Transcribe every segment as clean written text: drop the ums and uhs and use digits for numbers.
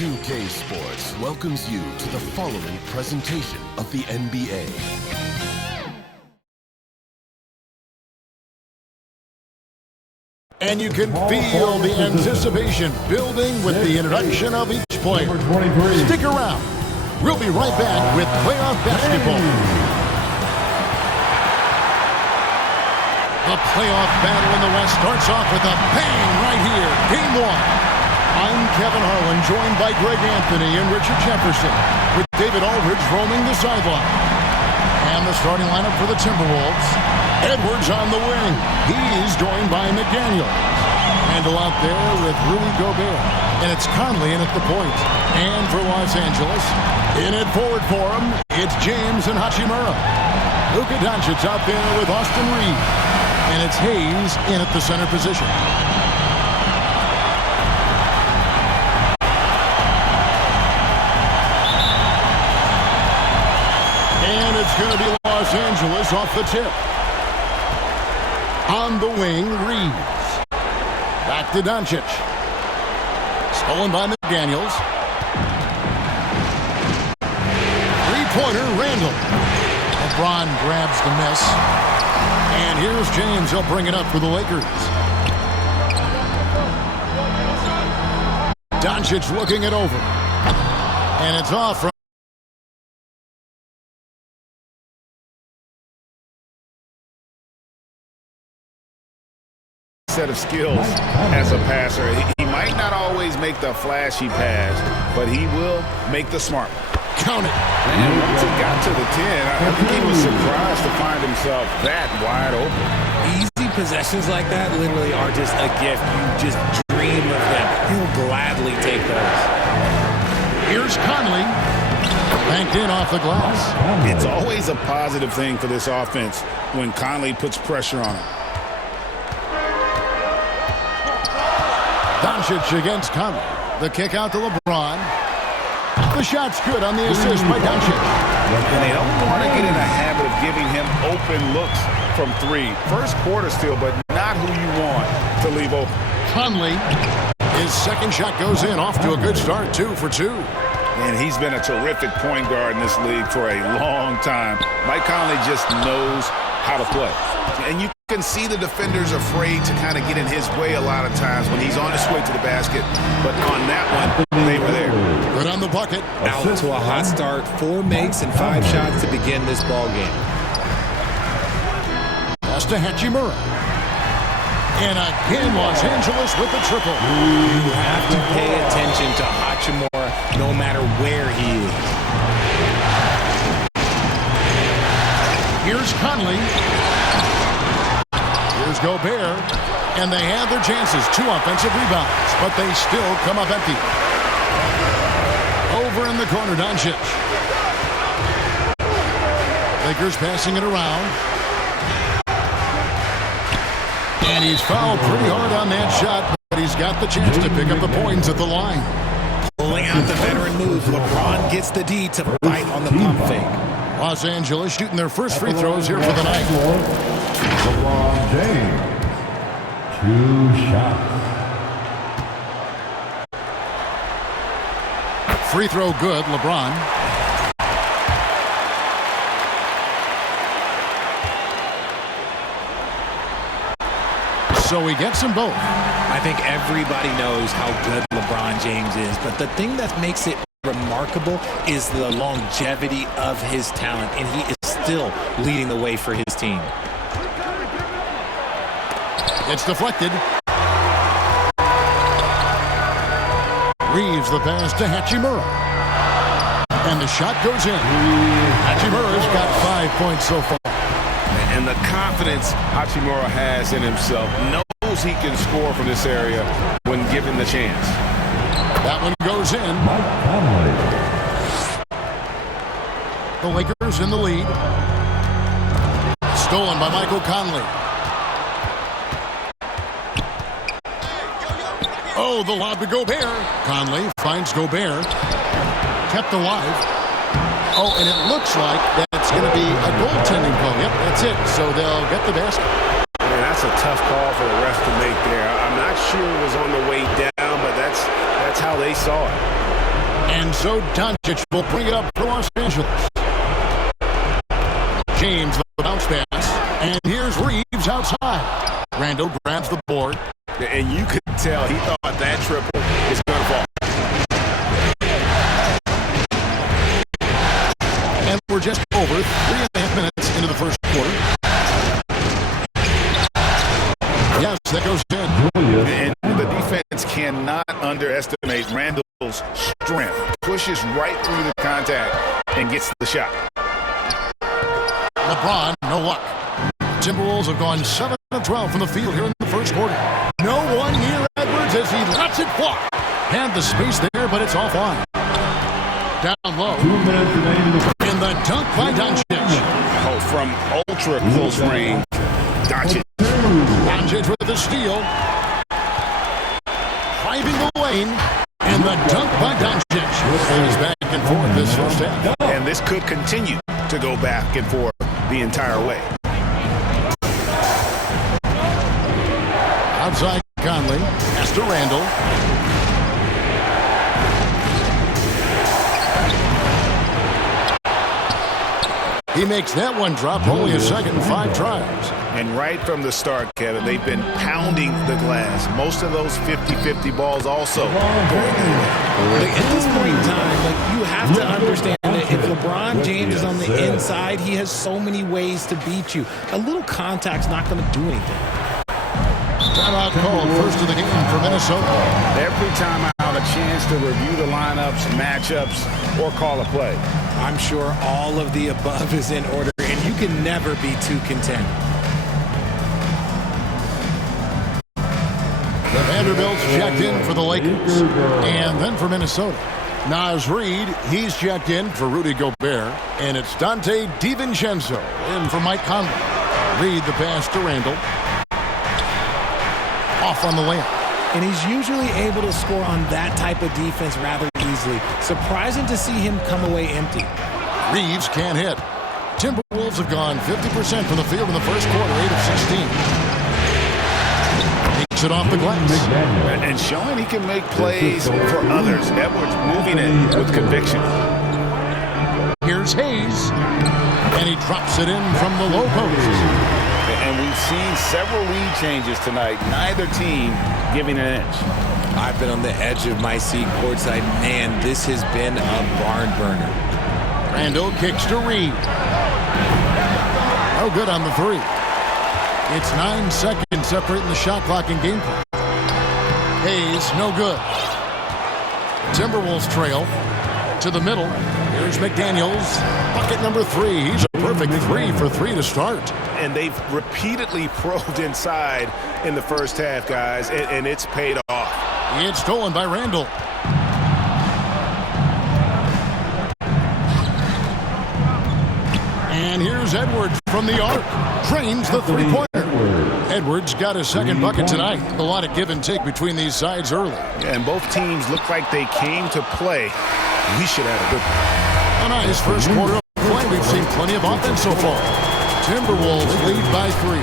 2K Sports welcomes you to the following presentation of the NBA. And you can feel the anticipation building with the introduction of each player. Stick around. We'll be right back with playoff basketball. The playoff battle in the West starts off with a bang right here. Game one. I'm Kevin Harlan, joined by Greg Anthony and Richard Jefferson, with David Aldridge roaming the sideline. And the starting lineup for the Timberwolves. Edwards on the wing. He's joined by McDaniel. Handle out there with Rudy Gobert. And it's Conley in at the point. And for Los Angeles, in it forward for him, it's James and Hachimura. Luka Doncic out there with Austin Reeves. And it's Hayes in at the center position. And it's going to be Los Angeles off the tip. On the wing, Reeves. Back to Doncic. Stolen by McDaniels. Three-pointer, Randall. LeBron grabs the miss. And here's James. He'll bring it up for the Lakers. Doncic looking it over. And it's off from set of skills as a passer. He might not always make the flashy pass, but he will make the smart one. Count it. And once he got to the 10, I think he was surprised to find himself that wide open. Easy possessions like that literally are just a gift. You just dream of them. He'll gladly take those. Here's Conley. Banked in off the glass. It's always a positive thing for this offense when Conley puts pressure on him. Doncic against Conley. The kick out to LeBron. The shot's good on the assist by Doncic. And they don't want to get in a habit of giving him open looks from three. First quarter still, but not who you want to leave open. Conley, his second shot goes in, off to a good start, 2 for 2. And he's been a terrific point guard in this league for a long time. Mike Conley just knows how to play. And you can see the defenders afraid to kind of get in his way a lot of times when he's on his way to the basket. But on that one, they were there. Good on the bucket. Out to a hot start. 4 makes and 5 shots to begin this ball game. Pass to Hachimura. And again, Los Angeles with the triple. You have to pay attention to Hachimura no matter where he is. Here's Conley. Here's Gobert. And they have their chances. 2 offensive rebounds. But they still come up empty. Over in the corner, Doncic. Lakers passing it around. And he's fouled pretty hard on that shot, but he's got the chance to pick up the points at the line. Pulling out the veteran move, LeBron gets the D to bite on the pump fake. Los Angeles shooting their first free throws here for the night. LeBron James, 2 shots. Free throw good, LeBron. So he gets them both. I think everybody knows how good LeBron James is, but the thing that makes it remarkable is the longevity of his talent, and he is still leading the way for his team. It's deflected. Reeves the pass to Hachimura. And the shot goes in. Hachimura's got 5 points so far. And the confidence Hachimura has in himself, knows he can score from this area when given the chance. That one goes in. The Lakers in the lead. Stolen by Michael Conley. Oh, the lob to Gobert. Conley finds Gobert. Kept alive. Oh, and it looks like that's going to be a goaltending call. Yep, that's it. So they'll get the basket. Man, that's a tough call for the refs to make there. I'm not sure it was on the way down, but that's how they saw it. And so Doncic will bring it up for Los Angeles. James, the bounce pass. And here's Reeves outside. Randall grabs the board. And you could tell he thought that triple was going to fall. And we're just over 3.5 minutes into the first quarter. Yes, that goes in. And the defense cannot underestimate Randall's strength. Pushes right through the contact and gets the shot. LeBron, no luck. Timberwolves have gone 7 of 12 from the field here in the first quarter. No one near Edwards as he lets it fly. Had the space there, but it's offline. Down low. 2 minutes remaining. In the dunk by Doncic. Oh, from ultra close range. Doncic. Doncic with the steal. Driving the lane. And the dunk by Doncic. Goes back and forth this first half. And this could continue to go back and forth the entire way. Outside Conley. Pass to Randall. He makes that one drop, only a second and 5 tries. And right from the start, Kevin, they've been pounding the glass. Most of those 50-50 balls also going their way. At this point in time, you have to understand that if LeBron James is on the inside, he has so many ways to beat you. A little contact's not going to do anything. Timeout called, first of the game for Minnesota. Every time I have a chance to review the lineups, matchups, or call a play. I'm sure all of the above is in order, and you can never be too content. The Vanderbilt's checked in for the Lakers. And then for Minnesota, Naz Reid, he's checked in for Rudy Gobert. And it's Dante DiVincenzo in for Mike Conley. Reid the pass to Randall. Off on the layup. And he's usually able to score on that type of defense rather easily. Surprising to see him come away empty. Reeves can't hit. Timberwolves have gone 50% from the field in the first quarter, 8 of 16. Takes it off the glass. And showing he can make plays for others. Edwards moving it with conviction. Here's Hayes. And he drops it in from the low post. And we've seen several lead changes tonight. Neither team giving an inch. I've been on the edge of my seat courtside. Man, this has been a barn burner. Randall kicks to Reid. No good on the 3. It's 9 seconds separating the shot clock and game clock. Hayes, no good. Timberwolves trail to the middle. Here's McDaniels. Bucket number 3. He's a perfect 3 for 3 to start. And they've repeatedly probed inside in the first half, guys, and it's paid off. It's stolen by Randall. And here's Edwards from the arc. Drains the three-pointer. Edwards got his second bucket tonight. A lot of give and take between these sides early. Yeah, and both teams look like they came to play. We should have a good one. A nice first quarter of play. We've seen plenty of offense so far. Timberwolves lead by 3.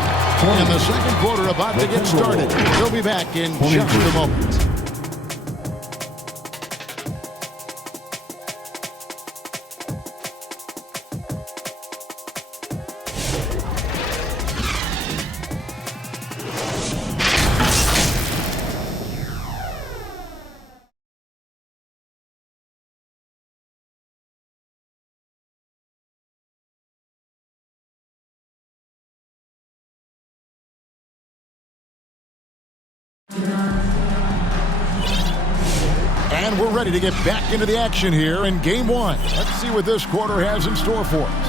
And the second quarter about to get started. They'll be back in just a moment. And we're ready to get back into the action here in Game 1. Let's see what this quarter has in store for us.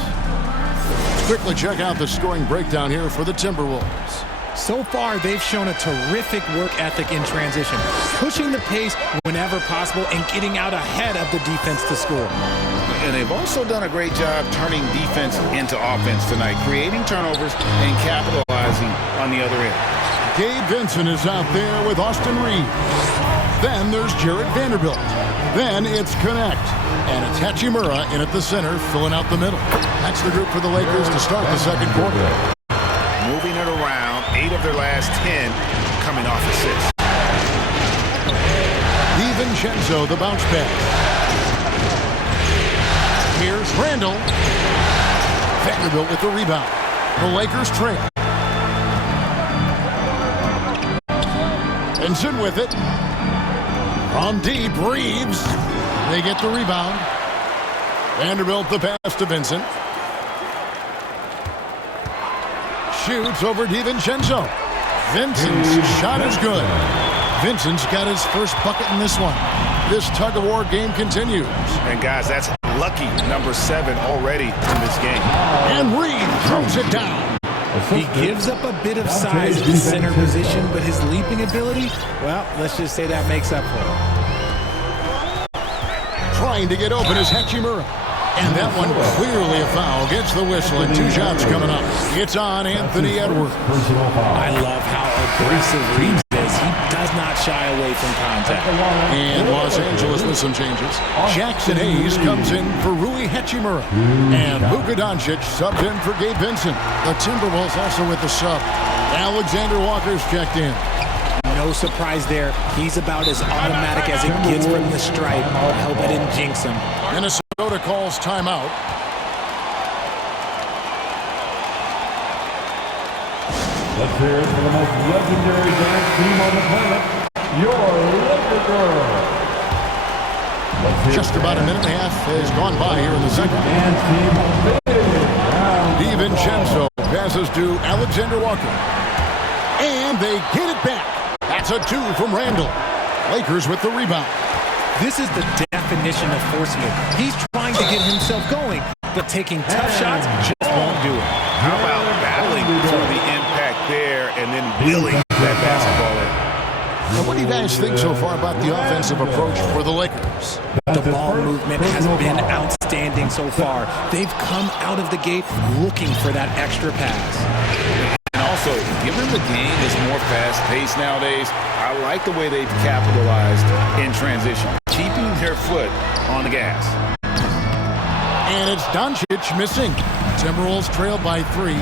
Let's quickly check out the scoring breakdown here for the Timberwolves. So far, they've shown a terrific work ethic in transition, pushing the pace whenever possible and getting out ahead of the defense to score. And they've also done a great job turning defense into offense tonight, creating turnovers and capitalizing on the other end. Gabe Vincent is out there with Austin Reeves. Then there's Jared Vanderbilt. Then it's Connect. And it's Hachimura in at the center, filling out the middle. That's the group for the Lakers to start the second quarter. Moving it around, 8 of their last 10 coming off assists. DiVincenzo, the bounce pass. Here's Randall. Vanderbilt with the rebound. The Lakers trail. Vincent with it. From deep, Reeves. They get the rebound. Vanderbilt the pass to Vincent. Shoots over DiVincenzo. Vincent's shot is good. Vincent's got his first bucket in this one. This tug-of-war game continues. And guys, that's lucky number 7 already in this game. And Reed throws it down. He gives up a bit of size in the center position, but his leaping ability, well, let's just say that makes up for it. Trying to get open is Hachimura. And that one clearly a foul. Gets the whistle and 2 shots coming up. It's on Anthony Edwards. I love how aggressive Reeves is. He does not shy away from contact. And Los Angeles with some changes. Jackson Hayes comes in for Rui Hachimura. And Luka Doncic subs in for Gabe Vincent. The Timberwolves also with the sub. Alexander Walker's checked in. No surprise there. He's about as automatic as it gets from the stripe. I hope I didn't jinx him. Minnesota calls timeout. Let's hear it for the most legendary dance team on the planet, your Laker Girl. Just about a minute and a half has gone by here in the second. Dance team DiVincenzo passes to Alexander Walker. And they get it back. That's a 2 from Randall. Lakers with the rebound. This is the definition of forcing it. He's trying to get himself going, but taking tough shots just won't do it. How about battling for the impact there and then wheeling that basketball in? Now, what do you guys think so far about the offensive approach for the Lakers? The ball movement has been outstanding so far. They've come out of the gate looking for that extra pass. And also, given the game is more fast-paced nowadays, I like the way they've capitalized in transition, keeping their foot on the gas. And it's Doncic missing. Timberwolves trailed by 3.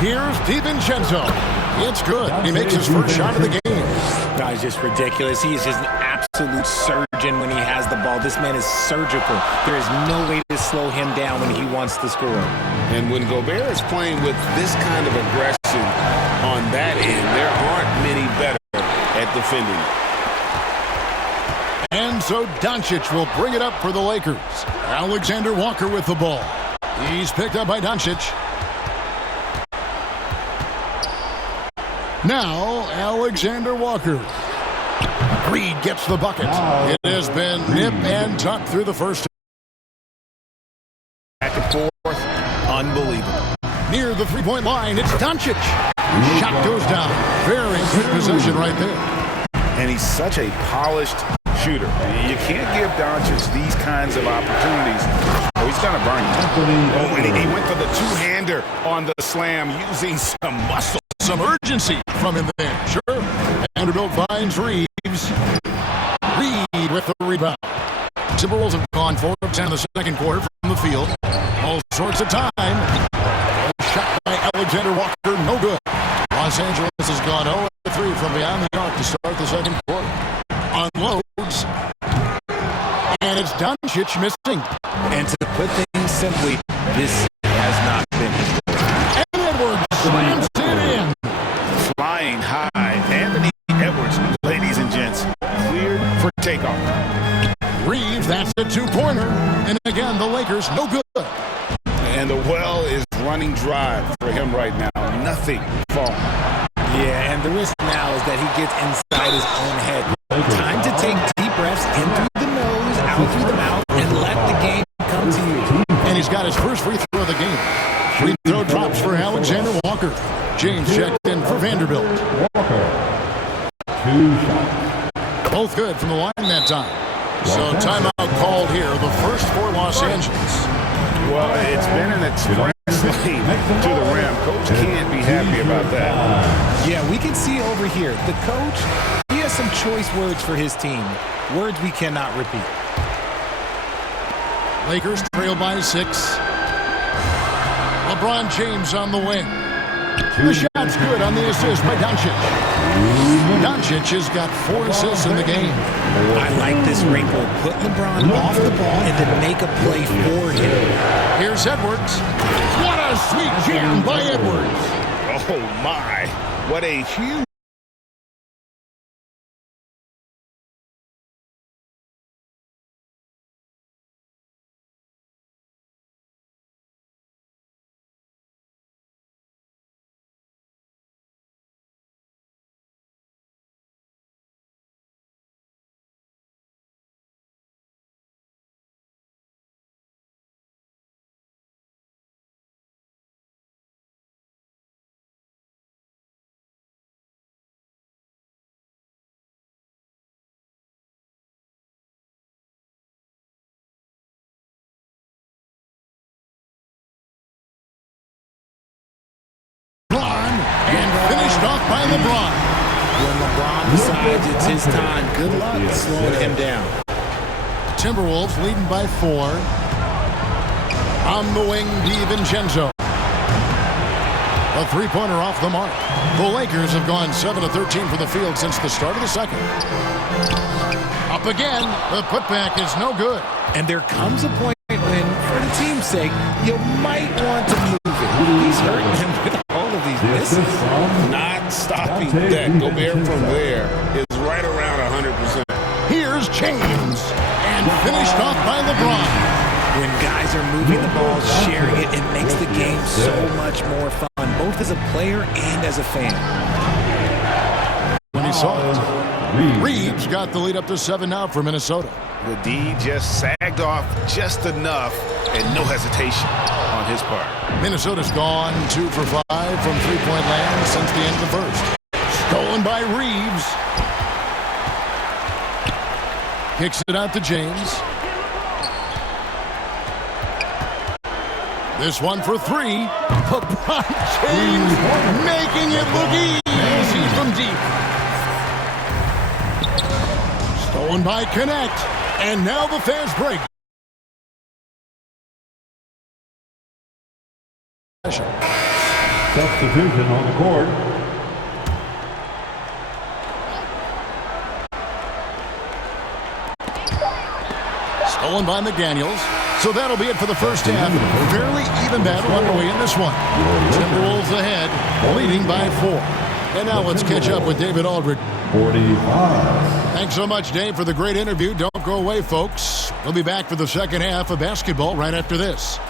Here's DiVincenzo. It's good. He makes his first shot of the game. Guy's just ridiculous. He is just an absolute surgeon when he has the ball. This man is surgical. There is no way to slow him down when he wants to score. And when Gobert is playing with this kind of aggression on that end, there aren't many better at defending. And so Doncic will bring it up for the Lakers. Alexander Walker with the ball. He's picked up by Doncic. Now, Alexander Walker. Reed gets the bucket. It has been nip and tuck through the first. Back and forth. Unbelievable. Near the three-point line, it's Doncic. Shot goes down. Very good possession right there. And he's such a polished shooter. You can't give Doncic these kinds of opportunities. Oh, he's going to burn you. Oh, and he went for the two-hander on the slam using some muscle. Some urgency from him there. Sure. Vanderbilt finds Reeves. Reed with the rebound. Timberwolves have gone 4 of 10 in the second quarter from the field. All sorts of time. Shot by Alexander Walker, no good. Los Angeles has gone 0-3 from beyond the arc to start the second quarter. Unloads. And it's Doncic missing. And to put things simply, this has not been his story. And Edwards slams it in. Flying high. Anthony Edwards, ladies and gents, cleared for takeoff. Reeves, that's a two-pointer. And again, the Lakers, no good. And the well is running dry for him right now. Nothing falling. Yeah, and the risk now is that he gets inside his own head. Time to take deep breaths in through the nose, out through the mouth, and let the game come to you. And he's got his first free throw of the game. Free throw drops for Alexander Walker. James checked in for Vanderbilt. Walker. 2 shots. Both good from the line that time. So timeout called here, the first for Los Angeles. Well, it's been an express lane to the rim. Coach can't be happy about that. Yeah, we can see over here. The coach, he has some choice words for his team. Words we cannot repeat. Lakers trail by 6. LeBron James on the wing. The shot's good on the assist by Doncic. Doncic has got 4 assists in the game. I like this wrinkle. Put LeBron off the ball and then make a play for him. Here's Edwards. What a sweet jam by Edwards. Oh, my. What a huge and finished off by LeBron. When LeBron decides it's his time, good luck slowing him down. Timberwolves leading by 4. On the wing, DiVincenzo. A three-pointer off the mark. The Lakers have gone 7 of 13 from the field since the start of the second. Up again. The putback is no good. And there comes a point when, for the team's sake, you might want to move it. He's hurting him with all of these misses. not stopping that. Gobert from there is right around 100%. Here's James. And finished off by LeBron. When guys are moving the ball, sharing it, it makes the game so much more fun, both as a player and as a fan. When he saw it, Reeves got the lead up to 7 now for Minnesota. The D just sagged off just enough and no hesitation on his part. Minnesota's gone 2 for 5 from three-point land since the end of the first. Stolen by Reeves. Kicks it out to James. This one for 3. LeBron James making it look easy from deep. Stolen by Connect. And now the fans break. Substitution on the court. Stolen by McDaniels. So that'll be it for the first half. Fairly even battle underway in this one. Timberwolves ahead, leading by 4. And now let's catch up with David Aldridge. 45. Thanks so much, Dave, for the great interview. Don't go away, folks. We'll be back for the second half of basketball right after this.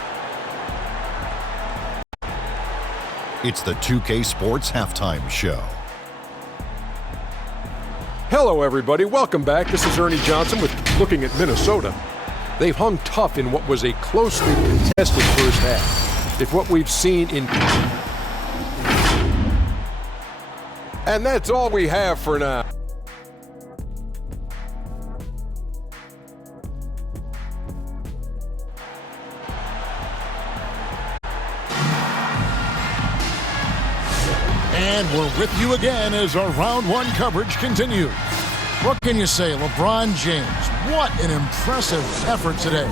It's the 2K Sports Halftime Show. Hello, everybody. Welcome back. This is Ernie Johnson with Looking at Minnesota. They've hung tough in what was a closely contested first half. If what we've seen in... And that's all we have for now. And we're with you again as our round 1 coverage continues. What can you say, LeBron James? What an impressive effort today.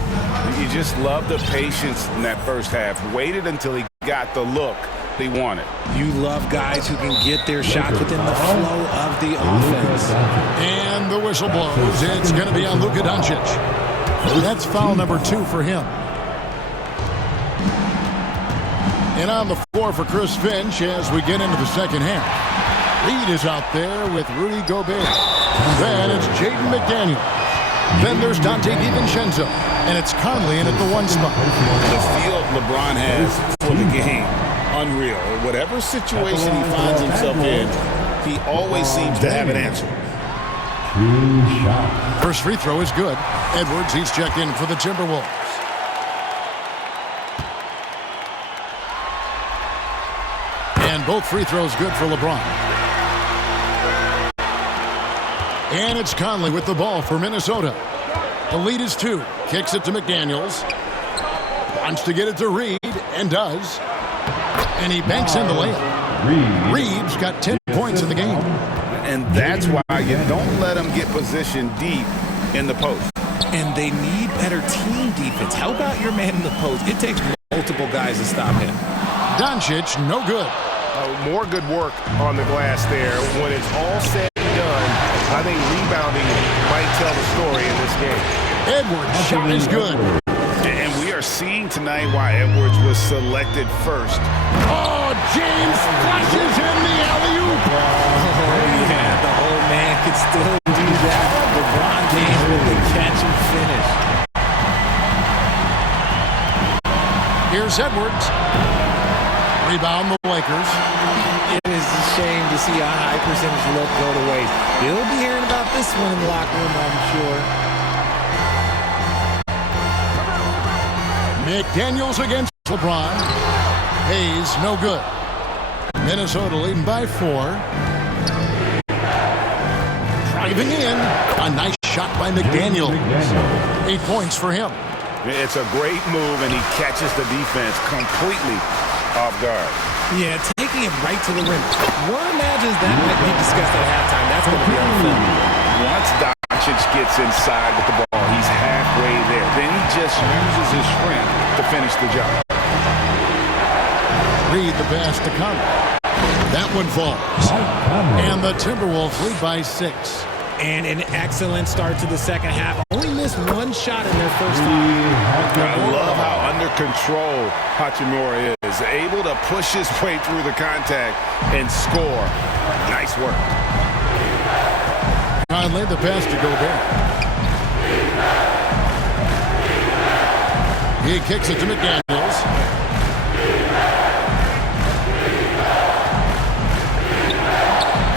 You just love the patience in that first half. Waited until he got the look he wanted. You love guys who can get their shots within the flow of the offense. And the whistle blows. It's going to be on Luka Doncic. That's foul number 2 for him. And on the floor for Chris Finch as we get into the second half. Reed is out there with Rudy Gobert. Then it's Jaden McDaniel. Then there's Dante DiVincenzo. And it's Conley in at the 1 spot. The feel LeBron has for the game, unreal. Whatever situation he finds himself in, he always seems to have an answer. First free throw is good. Edwards, he's checked in for the Timberwolves. And both free throws good for LeBron. And it's Conley with the ball for Minnesota. The lead is 2. Kicks it to McDaniels. Wants to get it to Reed, and does. And he banks in the layup. Reed's got 10 points in the game. And that's why you don't let him get positioned deep in the post. And they need better team defense. How about your man in the post? It takes multiple guys to stop him. Doncic, no good. more good work on the glass there. When it's all said and done, I think rebounding might tell the story in this game. Edwards' shot is good. And we are seeing tonight why Edwards was selected first. Oh, James flashes in the alley-oop. Oh, yeah, the old man could still do that. LeBron James with the catch and finish. Here's Edwards. Rebound the Lakers. It is a shame to see a high percentage look go to waste. He'll be hearing about this one in the locker room, I'm sure. McDaniels against LeBron. Hayes, no good. Minnesota leading by 4. Driving in. A nice shot by McDaniels. 8 points for him. It's a great move, and he catches the defense completely off guard. Yeah, taking it right to the rim. One imagines that might be discussed at halftime. That's going to be on film. Once Doncic gets inside with the ball, he's halfway there. Then he just uses his strength to finish the job. Reed the pass to Conley. That one falls. And the Timberwolves lead by 6. And an excellent start to the second half. Only missed one shot in their first 5. I love how under control Hachimura is. Able to push his way through the contact and score. Nice work. Conley the pass to Gobert. He kicks it to McDaniels.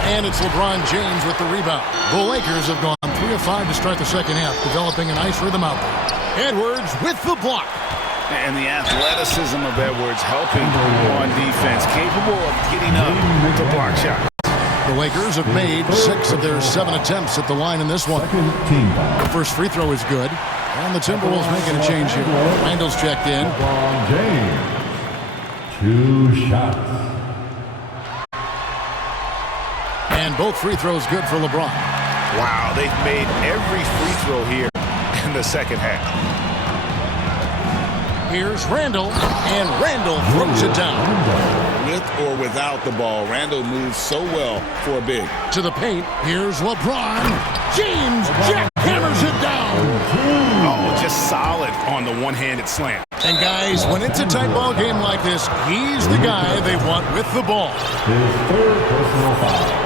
And it's LeBron James with the rebound. The Lakers have gone 3 of 5 to start the second half, developing a nice rhythm out there. Edwards with the block. And the athleticism of Edwards helping on defense, capable of getting up to block shots. The Lakers have made 6 of their 7 attempts at the line in this one. The first free throw is good. And the Timberwolves making a change here. Randall's checked in. James. 2 shots. And both free throws good for LeBron. Wow, they've made every free throw here in the second half. Here's Randall, and Randall throws it down. With or without the ball, Randall moves so well for a big. To the paint, here's LeBron. James jackhammers it down. Oh, just solid on the one-handed slam. And guys, when it's a tight ball game like this, he's the guy they want with the ball. His 3rd personal foul.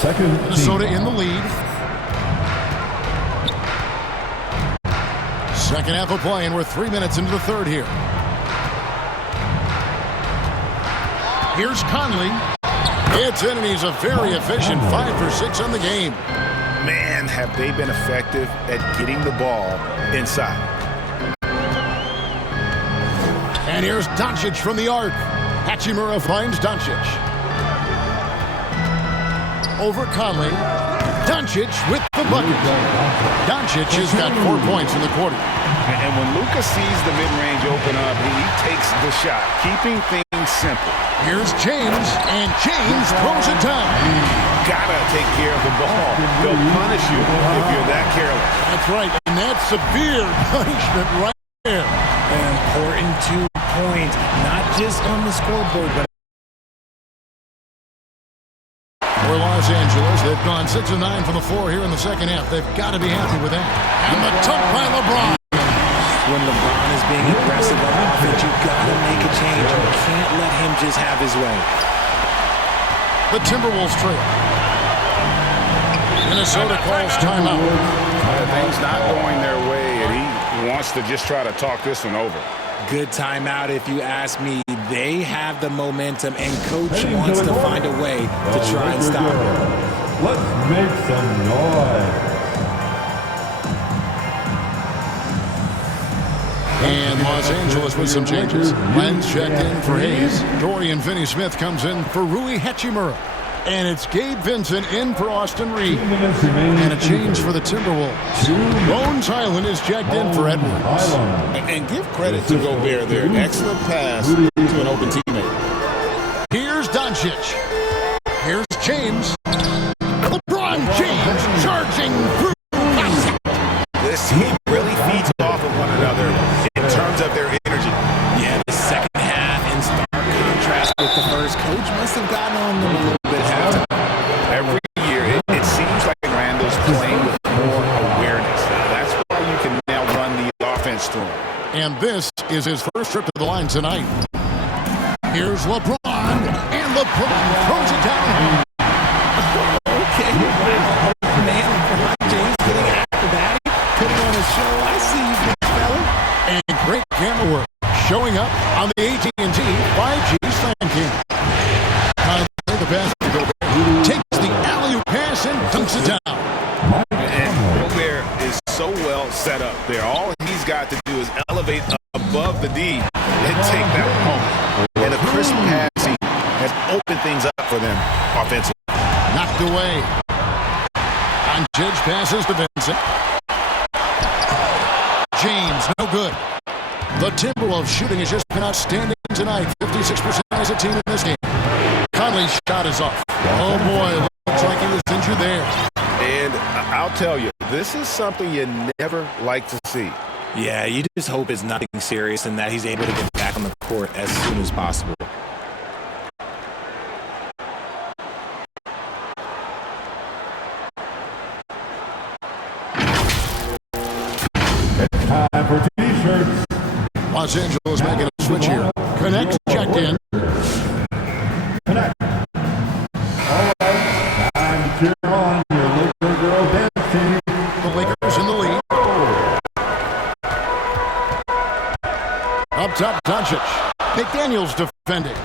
Second Minnesota in the lead. Second half of play, and we're 3 minutes into the third here. Here's Conley. It's in, and he's a very efficient 5 for 6 on the game. Man, have they been effective at getting the ball inside. And here's Doncic from the arc. Hachimura finds Doncic. Over Conley. Doncic with the bucket. Doncic has got 4 points in the quarter. And when Luka sees the mid-range open up, he takes the shot, keeping things simple. Here's James, and James throws it down. Gotta take care of the ball. They'll punish you if you're that careless. That's right, and that's severe punishment right there. An important 2 points, not just on the scoreboard, but for Los Angeles, they've gone 6 of 9 from the floor here in the second half. They've got to be happy with that. And the dunk by LeBron. when LeBron is being aggressive on offense, you've got to make a change. You can't let him just have his way. The Timberwolves trail. Minnesota calls timeout. Things not going their way, and he wants to just try to talk this one over. Good timeout if you ask me. They have the momentum, and Coach wants to find a way to try and stop it. Let's make some noise. And Los Angeles with some changes. Lenz checked in for Hayes. Dorian Finney-Smith comes in for Rui Hachimura. And it's Gabe Vincent in for Austin Reed. And a change for the Timberwolves. Bones Highland is checked in for Edwards. And give credit to Gobert there. Excellent pass to an open teammate. Here's Doncic. Here's James. LeBron James charging through. This team really feeds off of one another in terms of their energy. Yeah, the second half in stark contrast with the first. Coach coach must have gotten on them a little bit at halftime. Every year, it seems like Randall's playing with more awareness. That's why you can now run the offense through him. And this is his first trip to the line tonight. Here's LeBron, and LeBron throws it down. Okay, wow. Man, LeBron James getting acrobatic, putting on a show. I see you, big fella. And great camera work showing up on the AT&T 5G Slam King. The pass to Gobert. Takes the alley-oop pass and dunks it down. And Gobert is so well set up there. All he's got to do is elevate above the D and take that one home. And a crisp passing has opened things up for them offensively. Knocked away. Doncic passes to Vincent. James, no good. The Timberwolves shooting has just been outstanding tonight. 56% as a team in this game. Conley's shot is off. Oh boy, looks like he was injured there. And I'll tell you, this is something you never like to see. Yeah, you just hope it's nothing serious and that he's able to get back on the court as soon as possible. It's time for T-shirts. Los Angeles making a switch here. Connect, checked in. Connect. All right, time to cheer on your Laker girl dance team. The Lakers in the lead. Up top, Doncic. McDaniels defending.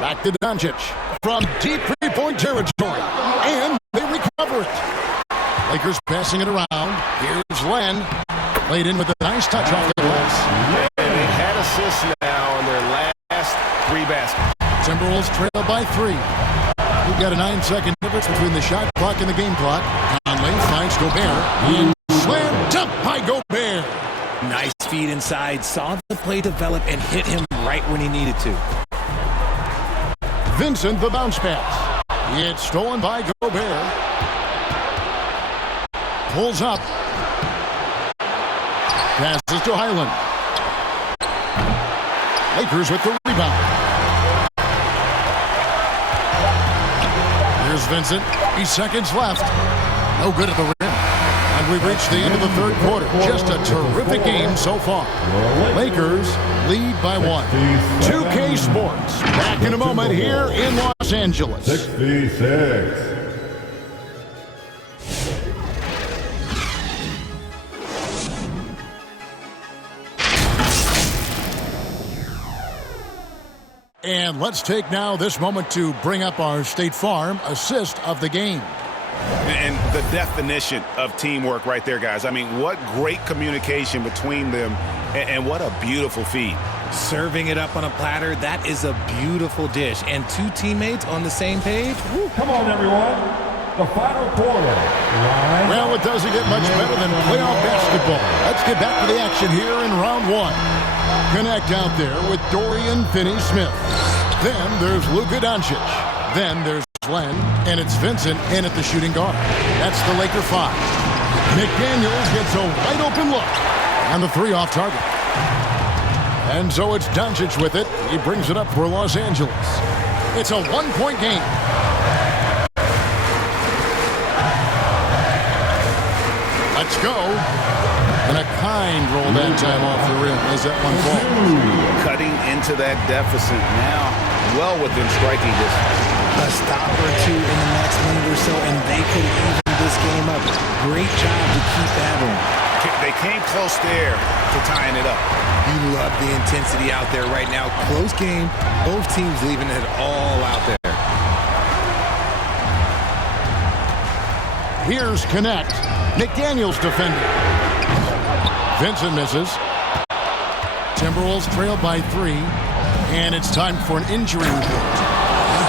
Back to Doncic. From deep three-point territory. And they recover it. Lakers passing it around. Here's Len. Laid in with a nice touch off the glass. And they had assists now on their last three baskets. Timberwolves trail by 3. We've got a 9-second difference between the shot clock and the game clock. Conley finds Gobert. And slammed up by Gobert. Nice feed inside. Saw the play develop and hit him right when he needed to. Vincent, the bounce pass. It's stolen by Gobert. Pulls up. Passes to Highland. Lakers with the rebound. Here's Vincent. 8 seconds left. No good at the rim. And we've reached the end of the third quarter. Just a terrific game so far. Lakers lead by 1. 2K Sports. Back in a moment here in Los Angeles. 66. And let's take now this moment to bring up our State Farm assist of the game. And the definition of teamwork right there, guys. I mean, what great communication between them, and what a beautiful feed. Serving it up on a platter, that is a beautiful dish. And 2 teammates on the same page. Woo, come on, everyone. The final quarter. Well, it doesn't get much better than playoff basketball. Let's get back to the action here in round 1. Connect out there with Dorian Finney-Smith. Then there's Luka Doncic. Then there's Len, and it's Vincent in at the shooting guard. That's the Laker 5. McDaniels gets a wide open look. And the 3 off target. And so it's Doncic with it. He brings it up for Los Angeles. It's a 1-point game. Let's go. And a kind roll that time off the rim as that one falls. Cutting into that deficit now, well within striking distance. A stop or 2 in the next minute or so, and they could even this game up. Great job to keep that on. They came close there to tying it up. You love the intensity out there right now. Close game. Both teams leaving it all out there. Here's Connect. McDaniels defending. Vincent misses. Timberwolves trail by 3. And it's time for an injury report.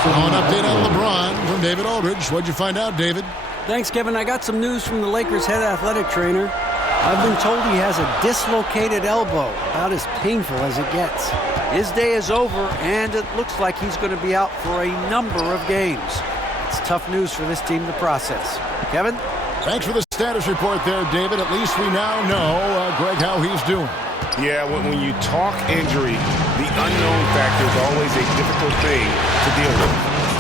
An update on LeBron from David Aldridge. What'd you find out, David? Thanks, Kevin. I got some news from the Lakers head athletic trainer. I've been told he has a dislocated elbow, about as painful as it gets. His day is over, and it looks like he's going to be out for a number of games. It's tough news for this team to process. Kevin? Thanks for the status report there, David. At least we now know, Greg, how he's doing. Yeah, when you talk injury, the unknown factor is always a difficult thing to deal with.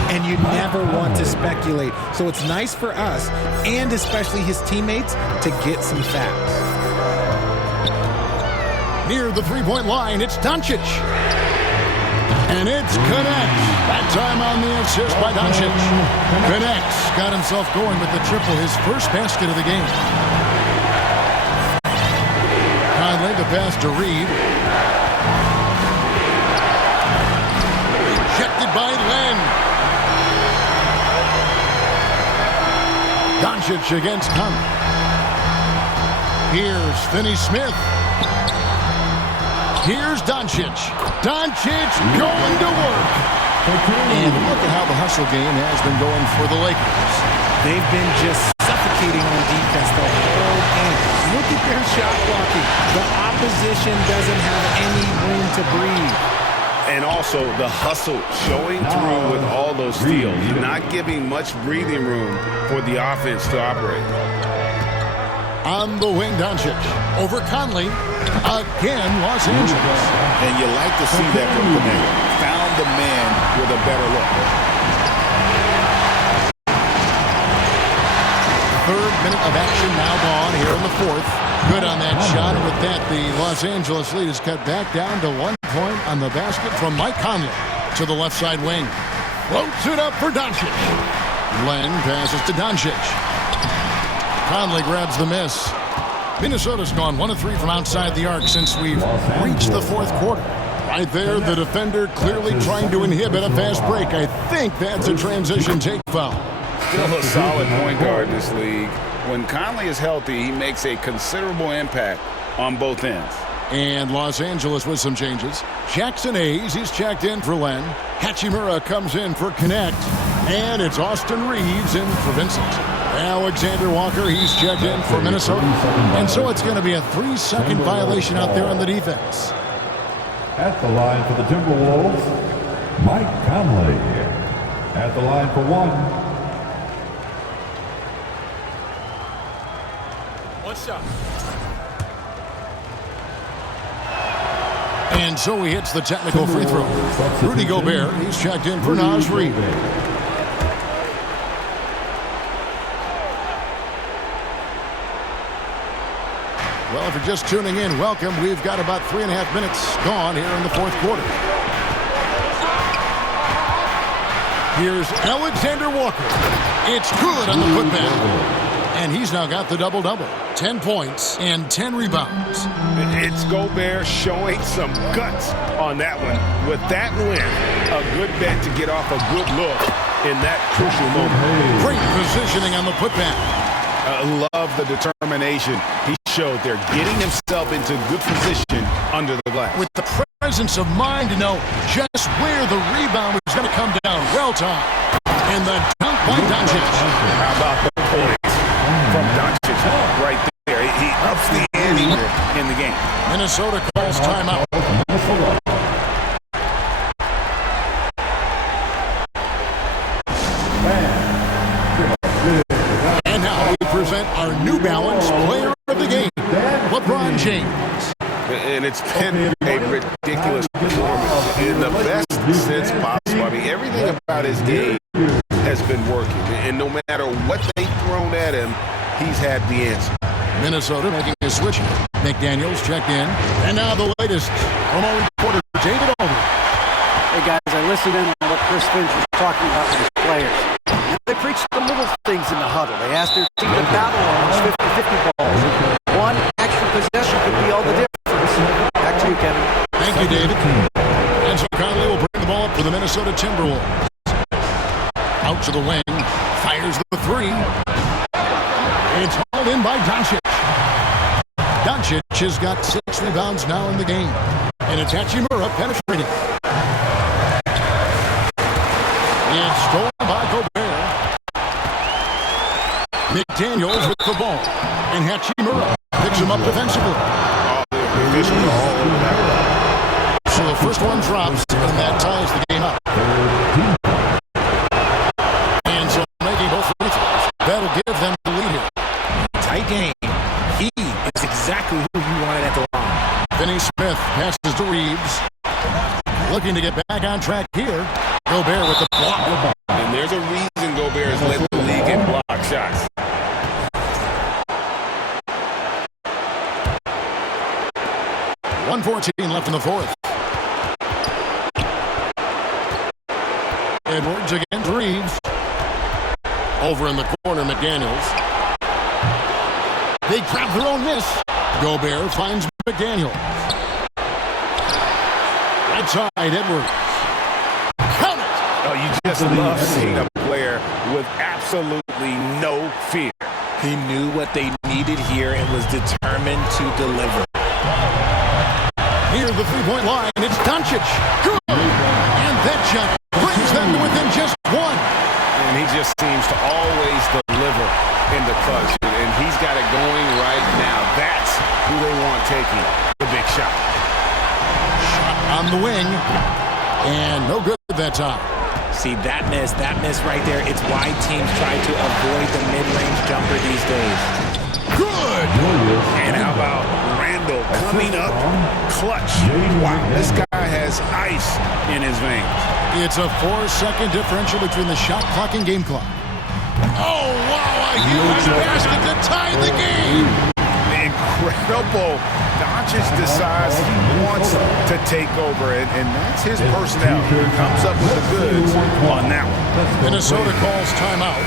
And you never want to speculate. So it's nice for us, and especially his teammates, to get some facts. Near the three-point line, it's Doncic. And it's connects. That time on the assist by Doncic. Connects. Got himself going with the triple, his first basket of the game. Conley, the pass to Reed. Rejected by Len. Doncic against Conley. Here's Finney-Smith. Here's Doncic. Doncic going to work. And look at how the hustle game has been going for the Lakers. They've been just suffocating on defense the whole game. Look at their shot blocking. The opposition doesn't have any room to breathe. And also the hustle showing through with all those steals, not giving much breathing room for the offense to operate. On the wing, Doncic. Over Conley. Again, Los Angeles. And you like to see that from Connect. Found the man with a better look. Third minute of action now gone here in the fourth. Good on that shot. And with that, the Los Angeles lead is cut back down to 1 point on the basket from Mike Conley to the left side wing. Floats it up for Doncic. Len passes to Doncic. Conley grabs the miss. Minnesota's gone 1 of 3 from outside the arc since we've reached the fourth quarter. Right there, the defender clearly trying to inhibit a fast break. I think that's a transition take foul. Still a solid point guard in this league. When Conley is healthy, he makes a considerable impact on both ends. And Los Angeles with some changes. Jackson Hayes, he's checked in for Len. Hachimura comes in for Connect. And it's Austin Reeves in for Vincent. Alexander Walker, he's checked in for Minnesota. And so it's going to be a 3-second violation out there on the defense. At the line for the Timberwolves, Mike Conley. At the line for 1. One shot. And so he hits the technical free throw. Rudy Gobert, he's checked in for Naz Reid. Well, if you're just tuning in, welcome. We've got about 3.5 minutes gone here in the fourth quarter. Here's Alexander Walker. It's good on the putback. And he's now got the double-double. 10 points and 10 rebounds. It's Gobert showing some guts on that one. With that win, a good bet to get off a good look in that crucial moment. Great positioning on the putback. Love the determination he showed there, getting himself into good position under the glass. With the presence of mind to know just where the rebound was going to come down. Well timed. And the dunk by Doncic. How about the points from Doncic right there? He ups the ante in the game. Minnesota calls timeout. And now we present our New Balance Player of the Game, LeBron James. And it's been a ridiculous performance in the best sense possible. I mean, everything about his game has been working. And no matter what they've thrown at him, he's had the answer. Minnesota making a switch. McDaniels checked in. And now the latest from our reporter, David Aldridge. Hey, guys, I listened in on what Chris Finch was talking about with his players. They preached the little things in the huddle. They asked their team to battle on those 50-50 balls. One extra possession could be all the difference. Back to you, Kevin. Thank you, David. And so Conley will bring the ball up for the Minnesota Timberwolves. Out to the wing. Fires the three. It's hauled in by Doncic. Doncic has got 6 rebounds now in the game. And it's Hachimura penetrating. It's stolen by Gobert. McDaniels with the ball. And Hachimura picks him up defensively. So the first one drops, and that ties the game up. And so making both free throws. That'll give them the lead here. Tight game. He is exactly who you wanted at the line. looking to get back on track here. Gobert with the block. And there's a reason Gobert has led the league in block shots. .114 left in the fourth. Edwards against Reeves. Over in the corner, McDaniels. They grab their own miss. Gobert finds McDaniels. Right side, Edwards. Count it! Oh, you just love seeing a player with absolutely no fear. He knew what they needed here and was determined to deliver. Near the three-point line, it's Doncic. Good! And that shot brings them to within just one. And he just seems to always deliver in the clutch. And he's got it going right now. That's who they want taking the big shot. Shot on the wing. And no good that time. See, that miss right there, it's why teams try to avoid the mid-range jumper these days. Good! And how about Randall coming up clutch? Wow, this guy has ice in his veins. It's a 4-second differential between the shot clock and game clock. Oh, wow, a huge basket to tie the game. Incredible. Doncic decides he wants to take over, and that's his personality. He comes up with the goods on that one. Minnesota calls timeout.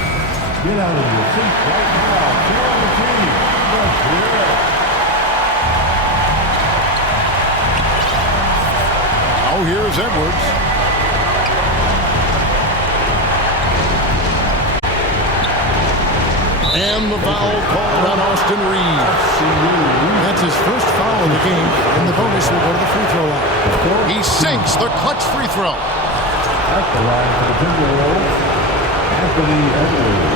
Get out of your seat right now. Cheer on the team. Let's hear it. Now here's Edwards. And the foul called on Austin Reeves. That's his first foul of the game, and the bonus will go to the free throw line. He sinks the clutch free throw. At the line for the Timberwolves, Anthony Edwards.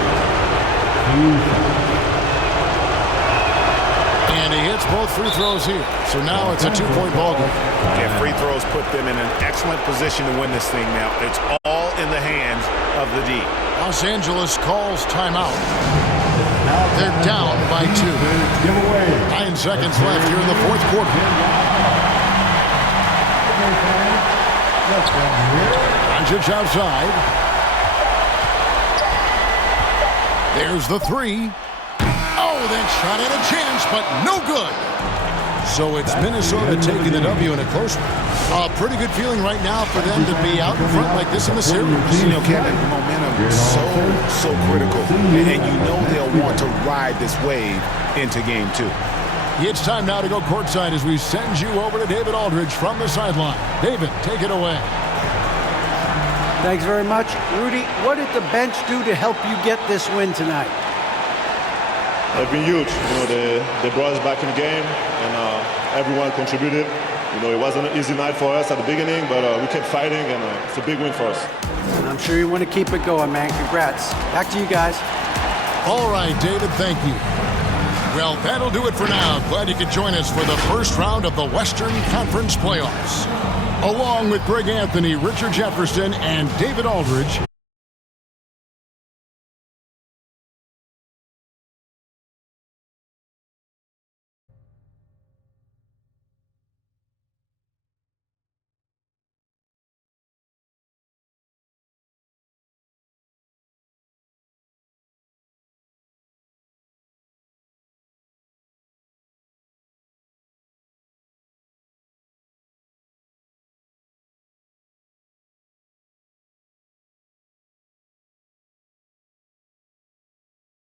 And he hits both free throws here. So now it's a 2-point ballgame. Yeah, free throws put them in an excellent position to win this thing now. It's all in the hands of the D. Los Angeles calls timeout. They're down by 2. 9 seconds left here in the fourth quarter. Doncic outside. There's the 3. Oh, that shot had a chance, but no good. So it's Minnesota taking the W in a close one. A pretty good feeling right now for them to be out in front like this in the series. You know, Kevin, momentum is so critical. And you know they'll want to ride this wave into game 2. It's time now to go courtside as we send you over to David Aldridge from the sideline. David, take it away. Thanks very much. Rudy, what did the bench do to help you get this win tonight? They've been huge. You know, they brought us back in the game, and everyone contributed. You know, it wasn't an easy night for us at the beginning, but we kept fighting, and it's a big win for us. And I'm sure you want to keep it going, man. Congrats. Back to you guys. All right, David, thank you. Well, that'll do it for now. Glad you could join us for the first round of the Western Conference playoffs. Along with Greg Anthony, Richard Jefferson, and David Aldridge,